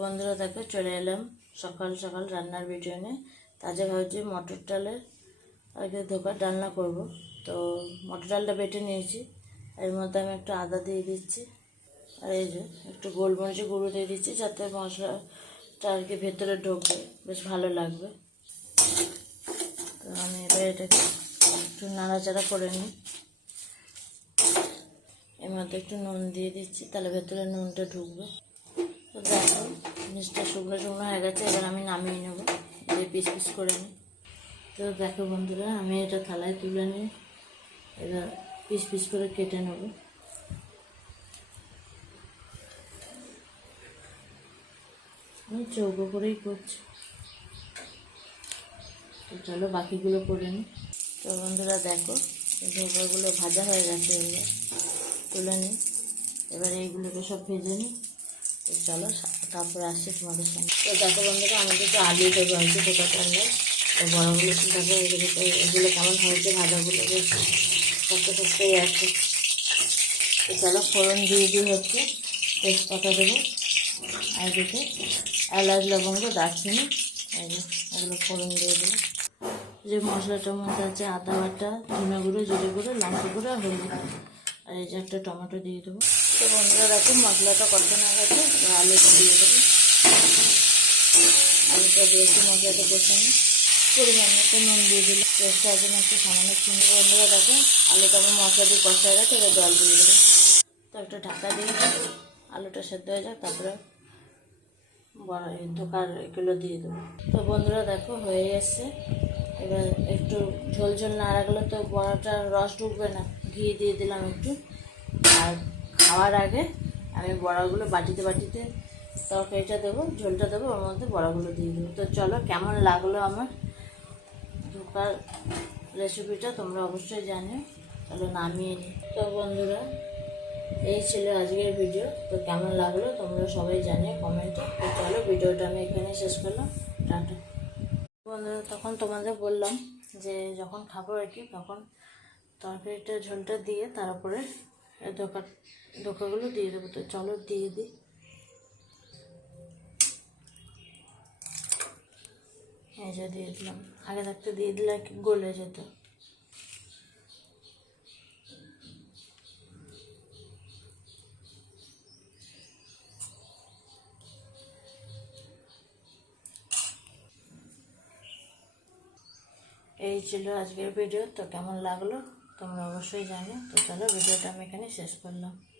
বন্ধুরা দেখো চলে এলাম সকাল সকাল রান্নার ভিডিও নিয়ে। তাজা ভাবছি মটর ডালের আগে ধোকার ডালনা করব। তো মটর ডালটা বেটে নিয়েছি, এর মধ্যে আমি একটু আদা দিয়ে দিচ্ছি, আর এই যে একটু গোলমরিচের গুঁড়ো দিয়ে দিচ্ছি যাতে মশলাটা আর কি ভেতরে ঢোকে, বেশ ভালো লাগবে। তো আমি এবার এটাকে একটু নাড়াচাড়া করে নিই। এর মধ্যে একটু নুন দিয়ে দিচ্ছি, তাহলে ভেতরে নুনটা ঢুকবে। তো দেখো জিনিসটা শুকনো শুকনো হয়ে গেছে, এবার আমি নামিয়ে নেবো, দিয়ে পিস পিস করে নিই। তো দেখো বন্ধুরা আমি এটা থালায় তুলে নিই, এবার পিস পিস করে কেটে নেব। আমি চৌকো করেই করছি, তো চলো বাকিগুলো করে নিই। তো বন্ধুরা দেখো এই ধোকাগুলো ভাজা হয়ে গেছে, এবার তুলে নিই। এবার এইগুলোকে সব ভেজে নিই। তো চলো তারপরে আসছি তোমাদের সঙ্গে। তো দেখো বন্ধুরা আমি কিন্তু আলু দেবো আর কি ধোকা টান্ডায়। তো বড়োগুলো দেখো এগুলো কেমন হয়েছে, ভাজাগুলো বেশ শক্ত শক্তই আছে। তো চলো ফোড়ন দিয়ে হচ্ছে, তেজপাতা দেবো, আর দিকে এলাচ লবঙ্গ দারচিনি, এগুলো ফোড়ন দিয়ে দেবো। যে মশলাটার মধ্যে আছে আদা বাটা, ধনে গুঁড়ো, জিরে গুঁড়ো, লঙ্কা গুঁড়ো, হলুদ, আর এই যে একটা টমেটো দিয়ে দেবো। তো বন্ধুরা দেখো মশলাটা কষানো হয়ে গেছে, এবার আলুটা দিয়ে দেবো। আলুটা দিয়েছি, মশলাটা কষানো, পরিমাণ মতো নুন দিয়ে দিলে টেস্টের জন্য একটু সামান্য চিনি। বন্ধুরা দেখো আলুটা আমার মশলা দিয়ে কষা হয়ে গেছে, এবার জল দিয়ে দেবো। তো একটা ঢাকা দিয়ে আলুটা সেদ্ধ হয়ে যাক, তারপরে বড় ধোকার এগুলো দিয়ে দেবো। তো বন্ধুরা দেখো হয়ে এসছে, এবার একটু ঝোল ঝোল না রাখলে তো বড়াটার রস ঢুকবে না, ঘি দিয়ে দিলাম একটু। আর খাওয়ার আগে আমি বড়াগুলো বাটিতে বাটিতে তরকারিটা দেবো, ঝোলটা দেবো, ওর মধ্যে বড়াগুলো দিয়ে দেবো। তো চলো কেমন লাগলো আমার ধোকার রেসিপিটা তোমরা অবশ্যই জানো। চলো নামিয়ে নিই। তো বন্ধুরা এই ছিল আজকের ভিডিও। তো কেমন লাগলো তোমরা সবাই জানিয়ে কমেন্টে। তো চলো ভিডিওটা আমি এখানে শেষ করলাম, টাটা। বন্ধুরা তখন তোমাদের বললাম যে যখন খাবো আর কি, তখন তরকারিটা ঝোলটা দিয়ে তারপরে ধোকাগুলো দিয়ে দেবো। তো চলো দিয়ে দিই। এই যে দিয়ে দিলাম, আগে থাকতে দিয়ে দিলে আর কি গলে যেত। এই ছিল আজকের ভিডিও। তো কেমন লাগলো তোমরা অবশ্যই জানো। তো চলো ভিডিওটা আমি এখানে শেষ করলাম।